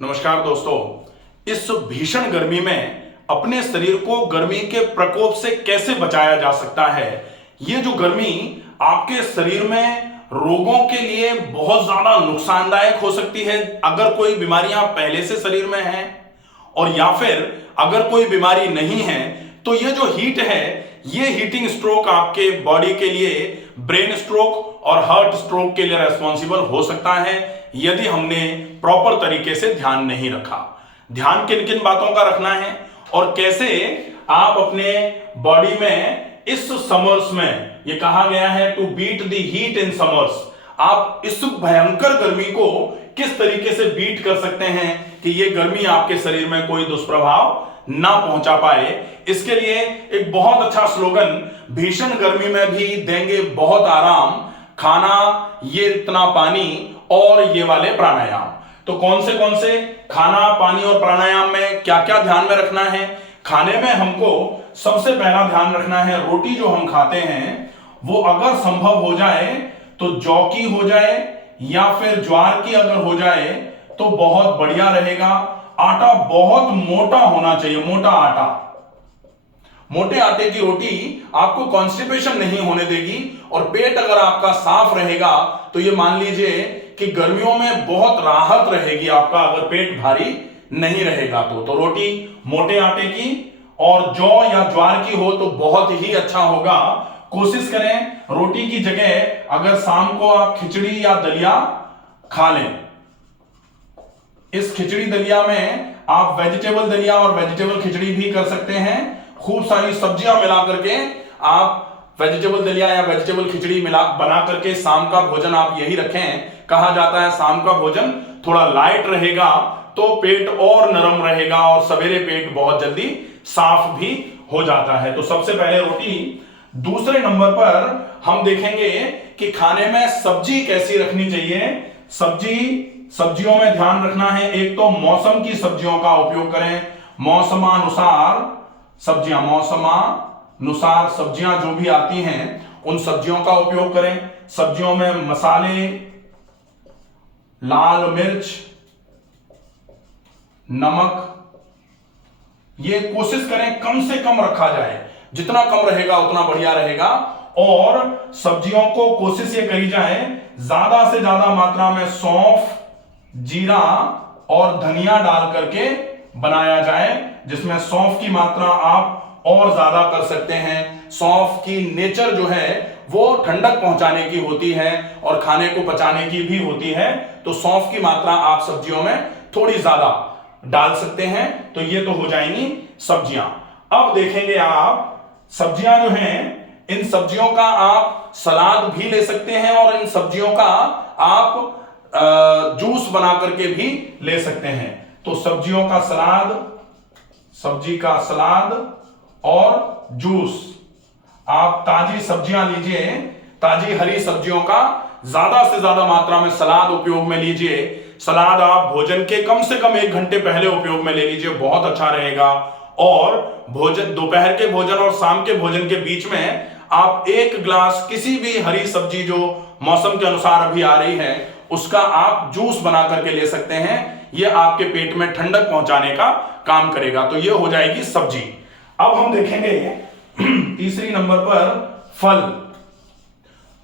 नमस्कार दोस्तों। इस भीषण गर्मी में अपने शरीर को गर्मी के प्रकोप से कैसे बचाया जा सकता है। ये जो गर्मी आपके शरीर में रोगों के लिए बहुत ज्यादा नुकसानदायक हो सकती है अगर कोई बीमारियां पहले से शरीर में हैं, और या फिर अगर कोई बीमारी नहीं है तो ये जो हीट है ये हीटिंग स्ट्रोक आपके बॉडी के लिए ब्रेन स्ट्रोक और हार्ट स्ट्रोक के लिए रेस्पॉन्सिबल हो सकता है यदि हमने प्रॉपर तरीके से ध्यान नहीं रखा। ध्यान किन किन बातों का रखना है और कैसे आप अपने बॉडी में इस समर्स में, ये कहा गया है to beat the heat in summers, आप इस भयंकर गर्मी को किस तरीके से बीट कर सकते हैं कि ये गर्मी आपके शरीर में कोई दुष्प्रभाव ना पहुंचा पाए। इसके लिए एक बहुत अच्छा स्लोगन, भीषण गर्मी में भी देंगे बहुत आराम, खाना ये इतना पानी और ये वाले प्राणायाम। तो कौन से खाना, पानी और प्राणायाम में क्या क्या ध्यान में रखना है। खाने में हमको सबसे पहला ध्यान रखना है, रोटी जो हम खाते हैं वो अगर संभव हो जाए तो जौ की हो जाए या फिर ज्वार की अगर हो जाए तो बहुत बढ़िया रहेगा। आटा बहुत मोटा होना चाहिए, मोटा आटा। मोटे आटे की रोटी आपको कॉन्स्टिपेशन नहीं होने देगी और पेट अगर आपका साफ रहेगा तो ये मान लीजिए कि गर्मियों में बहुत राहत रहेगी आपका, अगर पेट भारी नहीं रहेगा तो रोटी मोटे आटे की और जौ या ज्वार की हो तो बहुत ही अच्छा होगा। कोशिश करें रोटी की जगह अगर शाम को आप खिचड़ी या दलिया खा लें। इस खिचड़ी दलिया में आप वेजिटेबल दलिया और वेजिटेबल खिचड़ी भी कर सकते हैं। खूब सारी सब्जियां मिला करके आप वेजिटेबल दलिया या वेजिटेबल खिचड़ी बना करके शाम का भोजन आप यही रखें। कहा जाता है शाम का भोजन थोड़ा लाइट रहेगा तो पेट और नरम रहेगा और सवेरे पेट बहुत जल्दी साफ भी हो जाता है। तो सबसे पहले रोटी। दूसरे नंबर पर हम देखेंगे कि खाने में सब्जी कैसी रखनी चाहिए। सब्जियों में ध्यान रखना है, एक तो मौसम की सब्जियों का उपयोग करें। मौसमानुसार सब्जियां जो भी आती हैं उन सब्जियों का उपयोग करें। सब्जियों में मसाले, लाल मिर्च, नमक, ये कोशिश करें कम से कम रखा जाए। जितना कम रहेगा उतना बढ़िया रहेगा। और सब्जियों को कोशिश ये करी जाए ज्यादा से ज्यादा मात्रा में सौंफ, जीरा और धनिया डाल करके बनाया जाए, जिसमें सौंफ की मात्रा आप और ज्यादा कर सकते हैं। सौंफ की नेचर जो है वो ठंडक पहुंचाने की होती है और खाने को पचाने की भी होती है। तो सौंफ की मात्रा आप सब्जियों में थोड़ी ज्यादा डाल सकते हैं। तो ये तो हो जाएंगी सब्जियां। अब देखेंगे आप सब्जियां जो हैं, इन सब्जियों का आप सलाद भी ले सकते हैं और इन सब्जियों का आप जूस बना करके भी ले सकते हैं। तो सब्जियों का सलाद, सब्जी का सलाद और जूस, आप ताजी सब्जियां लीजिए, ताजी हरी सब्जियों का ज्यादा से ज्यादा मात्रा में सलाद उपयोग में लीजिए। सलाद आप भोजन के कम से कम 1 घंटे पहले उपयोग में ले लीजिए, बहुत अच्छा रहेगा। और भोजन, दोपहर के भोजन और शाम के भोजन के बीच में आप 1 गिलास किसी भी हरी सब्जी जो मौसम के अनुसार अभी आ रही है उसका आप जूस बना करके ले सकते हैं। यह आपके पेट में ठंडक पहुंचाने का काम करेगा। तो यह हो जाएगी सब्जी। अब हम देखेंगे तीसरी नंबर पर फल।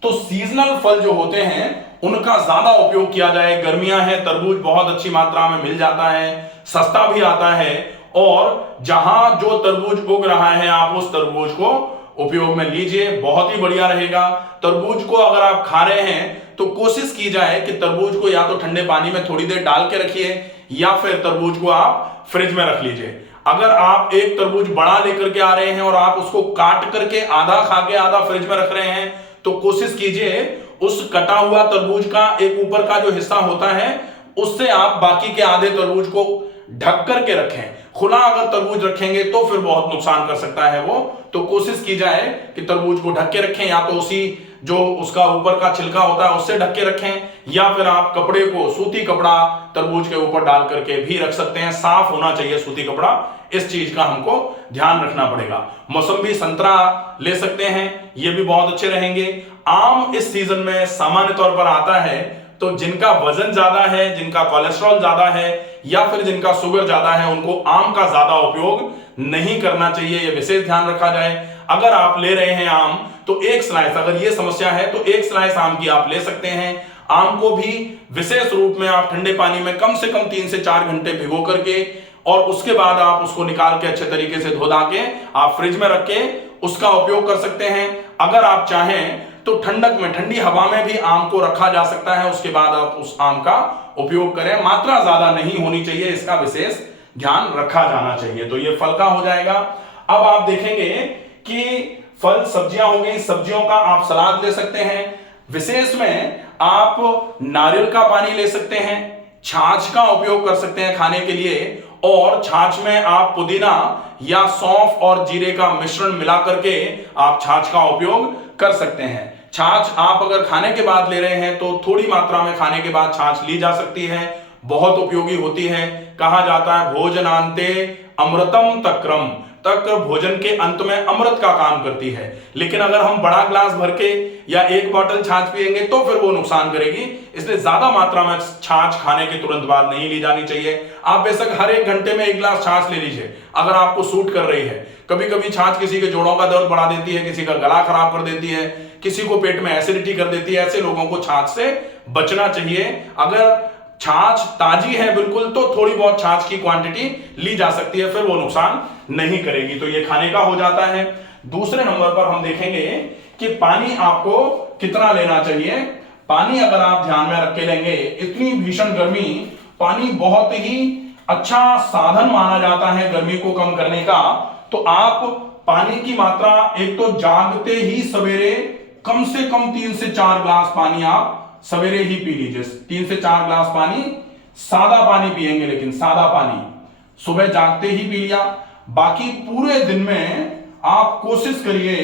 तो सीजनल फल जो होते हैं उनका ज्यादा उपयोग किया जाए। गर्मियां हैं, तरबूज बहुत अच्छी मात्रा में मिल जाता है, सस्ता भी आता है। और जहां जो तरबूज उग रहा है आप उस तरबूज को उपयोग में लीजिए, बहुत ही बढ़िया रहेगा। तरबूज को अगर आप खा रहे हैं तो कोशिश की जाए कि तरबूज को या तो ठंडे पानी में थोड़ी देर डाल के रखिए या फिर तरबूज को आप फ्रिज में रख लीजिए। अगर आप एक तरबूज बड़ा लेकर के आ रहे हैं और आप उसको काट करके आधा खा के आधा फ्रिज में रख रहे हैं तो कोशिश कीजिए उस कटा हुआ तरबूज का एक ऊपर का जो हिस्सा होता है उससे आप बाकी के आधे तरबूज को ढक करके रखें। खुला अगर तरबूज रखेंगे तो फिर बहुत नुकसान कर सकता है वो। तो कोशिश की जाए कि तरबूज को ढक के रखें, या तो उसी जो उसका ऊपर का छिलका होता है उससे ढक के रखें, या फिर आप कपड़े को, सूती कपड़ा तरबूज के ऊपर डाल करके भी रख सकते हैं। साफ होना चाहिए सूती कपड़ा, इस चीज का हमको ध्यान रखना पड़ेगा। मौसम्बी, संतरा ले सकते हैं, ये भी बहुत अच्छे रहेंगे। आम इस सीजन में सामान्य तौर पर आता है तो जिनका वजन ज्यादा है, जिनका कोलेस्ट्रॉल ज्यादा है या फिर जिनका शुगर ज्यादा है, उनको आम का ज्यादा उपयोग नहीं करना चाहिए, यह विशेष ध्यान रखा जाए। अगर आप ले रहे हैं आम तो एक स्लाइस, अगर यह समस्या है तो एक स्लाइस आम की आप ले सकते हैं। आम को भी विशेष रूप में आप ठंडे पानी में कम से कम 3 से 4 घंटे भिगो करके और उसके बाद आप उसको निकाल के अच्छे तरीके से धो धा के आप फ्रिज में रख के उसका उपयोग कर सकते हैं। अगर आप चाहें तो ठंडक में, ठंडी हवा में भी आम को रखा जा सकता है, उसके बाद आप उस आम का उपयोग करें। मात्रा ज्यादा नहीं होनी चाहिए, इसका विशेष ध्यान रखा जाना चाहिए। तो ये फल का हो जाएगा। अब आप देखेंगे कि फल सब्जियां हो गई, सब्जियों का आप सलाद ले सकते हैं। विशेष में आप नारियल का पानी ले सकते हैं, छाछ का उपयोग कर सकते हैं खाने के लिए, और छाछ में आप पुदीना या सौंफ और जीरे का मिश्रण मिला करके आप छाछ का उपयोग कर सकते हैं। छाछ आप अगर खाने के बाद ले रहे हैं तो थोड़ी मात्रा में खाने के बाद छाछ ली जा सकती है, बहुत उपयोगी होती है। कहा जाता है भोजनांते अमृतम तक्रम, तक भोजन के अंत में अमृत का काम करती है। लेकिन अगर हम बड़ा ग्लास भर के या 1 बॉटल छाछ पिएंगे तो फिर वो नुकसान करेगी, इसलिए ज्यादा मात्रा में छाछ खाने के तुरंत बाद नहीं ली जानी चाहिए। आप बेशक हर 1 घंटे में 1 ग्लास छाछ ले लीजिए अगर आपको सूट कर रही है। कभी कभी छाछ किसी के जोड़ों का दर्द बढ़ा देती है, किसी का गला खराब कर देती है, किसी को पेट में एसिडिटी कर देती है, ऐसे लोगों को छाछ से बचना चाहिए। अगर छाछ ताजी है बिल्कुल तो थोड़ी बहुत छाछ की क्वांटिटी ली जा सकती है, फिर वो नुकसान नहीं करेगी। तो ये खाने का हो जाता है। दूसरे नंबर पर हम देखेंगे कि पानी आपको कितना लेना चाहिए। पानी अगर आप ध्यान में रख के लेंगे, इतनी भीषण गर्मी, पानी बहुत ही अच्छा साधन माना जाता है गर्मी को कम करने का। तो आप पानी की मात्रा एक तो जागते ही सवेरे कम से कम 3 से 4 ग्लास पानी आप सवेरे ही पी लीजिए। 3 से 4 ग्लास पानी, सादा पानी पिएंगे, लेकिन सादा पानी सुबह जागते ही पी लिया। बाकी पूरे दिन में आप कोशिश करिए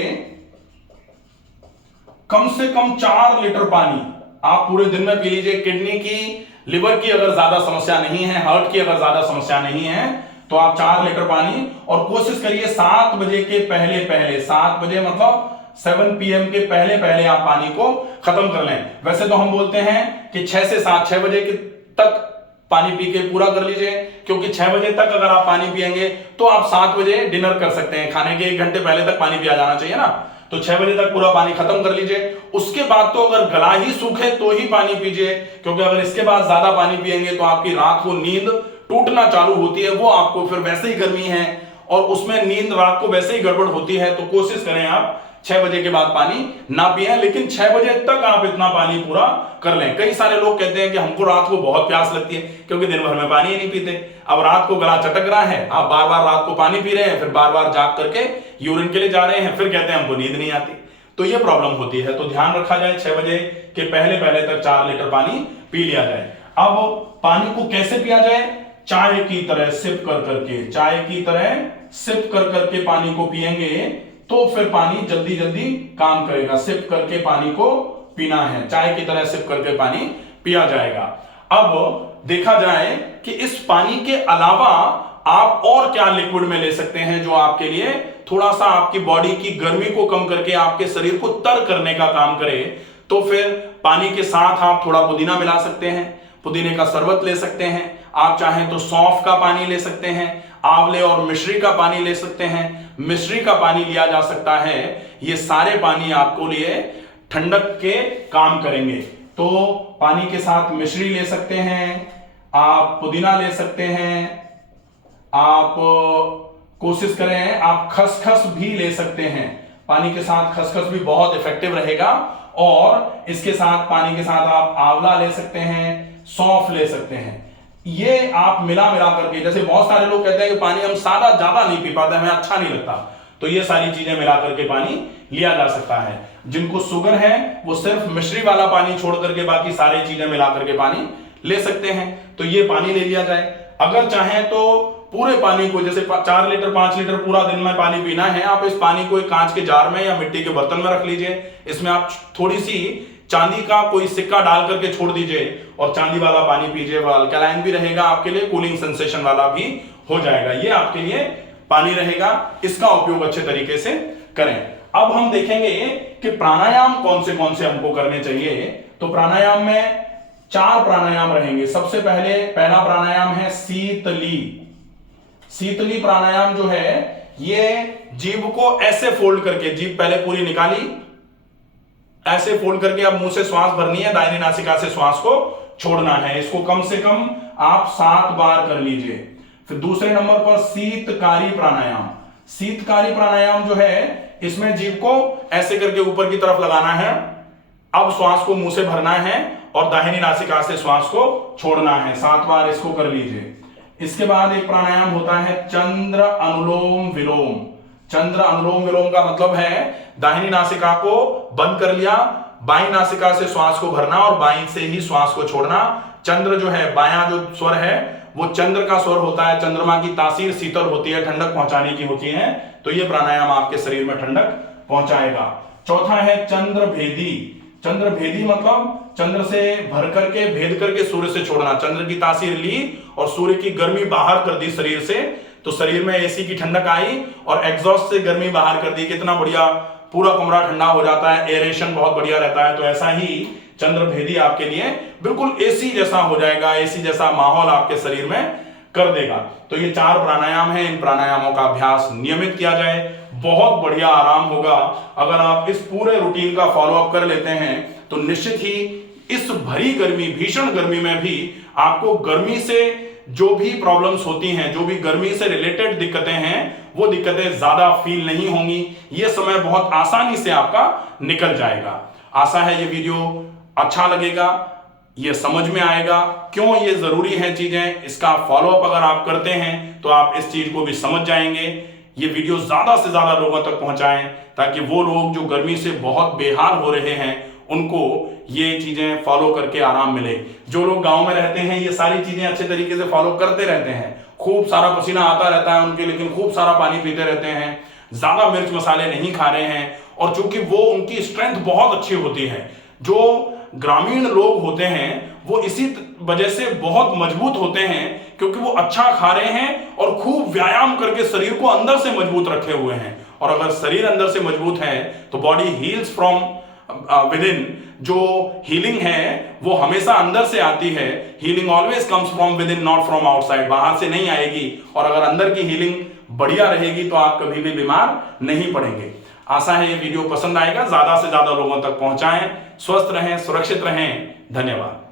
कम से कम 4 लीटर पानी आप पूरे दिन में पी लीजिए। किडनी की, लिवर की अगर ज्यादा समस्या नहीं है, हार्ट की अगर ज्यादा समस्या नहीं है तो आप 4 लीटर पानी, और कोशिश करिए 7 बजे के पहले पहले, 7 बजे मतलब 7 PM के पहले पहले आप पानी को खत्म कर लें। वैसे तो हम बोलते हैं कि 6 से 7, 6 बजे तक पानी पी के पूरा कर लीजिए, क्योंकि 6 बजे तक अगर आप पानी पिएंगे तो आप 7 बजे डिनर कर सकते हैं। खाने के 1 घंटे पहले तक पानी पिया जाना चाहिए ना, तो 6 बजे तक पूरा पानी खत्म कर लीजिए। उसके बाद तो अगर गला ही सूखे तो ही पानी पीजिए, क्योंकि अगर इसके बाद ज्यादा पानी पिएंगे तो आपकी रात को नींद टूटना चालू होती है। वो आपको फिर वैसे ही गर्मी है और उसमें नींद रात को वैसे ही गड़बड़ होती है। तो कोशिश करें आप 6 बजे के बाद पानी ना पिए, लेकिन 6 बजे तक आप इतना पानी पूरा कर लें। कई सारे लोग कहते हैं कि हमको रात को बहुत प्यास लगती है क्योंकि दिन भर में पानी ही नहीं पीते। अब रात को गला चटक रहा है, आप बार बार रात को पानी पी रहे हैं, फिर बार बार जाग करके यूरिन के लिए जा रहे हैं, फिर कहते हैं हमको नींद नहीं आती। तो ये प्रॉब्लम होती है। तो ध्यान रखा जाए 6 बजे के पहले पहले तक 4 लीटर पानी पी लिया जाए। अब पानी को कैसे पिया जाए? चाय की तरह सिप कर करके, चाय की तरह सिप कर करके पानी को पिएंगे तो फिर पानी जल्दी जल्दी काम करेगा। सिप करके पानी को पीना है, चाय की तरह सिप करके पानी पिया जाएगा। अब देखा जाए कि इस पानी के अलावा आप और क्या लिक्विड में ले सकते हैं जो आपके लिए थोड़ा सा आपकी बॉडी की गर्मी को कम करके आपके शरीर को तर करने का काम करे। तो फिर पानी के साथ आप थोड़ा पुदीना मिला सकते हैं, पुदीने का शरबत ले सकते हैं। आप चाहें तो सौंफ का पानी ले सकते हैं, आंवले और मिश्री का पानी ले सकते हैं, मिश्री का पानी लिया जा सकता है। ये सारे पानी आपको लिए ठंडक के काम करेंगे। तो पानी के साथ मिश्री ले सकते हैं, आप पुदीना ले सकते हैं, आप कोशिश करें आप खसखस भी ले सकते हैं। पानी के साथ खसखस भी बहुत इफेक्टिव रहेगा। और इसके साथ पानी के साथ आप आंवला ले सकते हैं, सौंफ ले सकते हैं। ये आप मिला मिला करके, जैसे बहुत सारे लोग कहते हैं कि पानी हम सादा ज्यादा नहीं पी पाते, हमें अच्छा नहीं लगता, तो ये सारी चीजें मिला करके पानी लिया जा सकता है। जिनको शुगर है वो सिर्फ मिश्री वाला पानी छोड़ करके बाकी सारी चीजें मिला करके पानी ले सकते हैं। तो ये पानी ले लिया जाए। अगर चाहें तो पूरे पानी को, जैसे 4 लीटर 5 लीटर पूरा दिन में पानी पीना है, आप इस पानी को एक कांच के जार में या मिट्टी के बर्तन में रख लीजिए। इसमें आप थोड़ी सी चांदी का कोई सिक्का डाल करके छोड़ दीजिए और चांदी वाला पानी पीजिए। वो अल्कलाइन भी रहेगा आपके लिए, कूलिंग सेंसेशन वाला भी हो जाएगा। ये आपके लिए पानी रहेगा, इसका उपयोग अच्छे तरीके से करें। अब हम देखेंगे कि प्राणायाम कौन से हमको करने चाहिए। तो प्राणायाम में 4 प्राणायाम रहेंगे। सबसे पहला प्राणायाम है शीतली। शीतली प्राणायाम जो है ये जीभ को ऐसे फोल्ड करके, जीभ पहले पूरी निकाली, ऐसे फोल्ड करके अब मुंह से श्वास भरनी है, दाहिनी नासिका से श्वास को छोड़ना है। इसको कम से कम आप 7 बार कर लीजिए। फिर दूसरे नंबर पर शीतकारी प्राणायाम। शीतकारी प्राणायाम जो है इसमें जीभ को ऐसे करके ऊपर की तरफ लगाना है, अब श्वास को मुंह से भरना है और दाहिनी नासिका से श्वास को छोड़ना है। 7 बार इसको कर लीजिए। इसके बाद एक प्राणायाम होता है चंद्र अनुलोम विलोम। चंद्र अनुलोम विलोम का मतलब है दाहिनी नासिका को बंद कर लिया, बाईं नासिका से श्वास को भरना और बाईं से ही श्वास को छोड़ना। चंद्र जो है, बायां जो स्वर है वो चंद्र का स्वर होता है, चंद्रमा की तासीर शीतल होती है, ठंडक पहुंचाने की होती है, तो ये प्राणायाम आपके शरीर में ठंडक पहुंचाएगा। चौथा है चंद्र भेदी। चंद्र भेदी मतलब चंद्र से भर करके, भेद करके सूर्य से छोड़ना। चंद्र की तासीर ली और सूर्य की गर्मी बाहर कर दी शरीर से, तो शरीर में एसी की ठंडक आई और एग्जॉस्ट से गर्मी बाहर कर दी। कितना बढ़िया, पूरा कमरा ठंडा हो जाता है, एरेशन बहुत बढ़िया रहता है। तो ऐसा ही चंद्र भेदी आपके लिए बिल्कुल एसी जैसा हो जाएगा, एसी जैसा माहौल आपके शरीर में कर देगा। तो ये 4 प्राणायाम हैं, इन प्राणायामों का अभ्यास नियमित किया जाए, बहुत बढ़िया आराम होगा। अगर आप इस पूरे रूटीन का फॉलो अप कर लेते हैं तो निश्चित ही इस भरी गर्मी, भीषण गर्मी में भी आपको गर्मी से जो भी प्रॉब्लम्स होती हैं, जो भी गर्मी से रिलेटेड दिक्कतें हैं, वो दिक्कतें ज्यादा फील नहीं होंगी। ये समय बहुत आसानी से आपका निकल जाएगा। आशा है ये वीडियो अच्छा लगेगा, ये समझ में आएगा क्यों ये जरूरी है चीजें। इसका फॉलो अप अगर आप करते हैं तो आप इस चीज को भी समझ जाएंगे। ये वीडियो ज्यादा से ज्यादा लोगों तक पहुंचाएं ताकि वो लोग जो गर्मी से बहुत बेहाल हो रहे हैं उनको ये चीजें फॉलो करके आराम मिले। जो लोग गांव में रहते हैं ये सारी चीजें अच्छे तरीके से फॉलो करते रहते हैं, खूब सारा पसीना आता रहता है उनके, लेकिन खूब सारा पानी पीते रहते हैं, ज्यादा मिर्च मसाले नहीं खा रहे हैं, और चूंकि वो उनकी स्ट्रेंथ बहुत अच्छी होती है। जो ग्रामीण लोग होते हैं वो इसी वजह से बहुत मजबूत होते हैं क्योंकि वो अच्छा खा रहे हैं और खूब व्यायाम करके शरीर को अंदर से मजबूत रखे हुए हैं। और अगर शरीर अंदर से मजबूत है तो body heels from with in. जो हीलिंग है वो हमेशा अंदर से आती है। Healing always comes from with in, not from outside. बाहर से नहीं आएगी। और अगर अंदर की हीलिंग बढ़िया रहेगी तो आप कभी भी बीमार नहीं पड़ेंगे। आशा है ये वीडियो पसंद आएगा, ज्यादा से ज्यादा लोगों तक पहुंचाएं। स्वस्थ रहें, सुरक्षित रहें। धन्यवाद।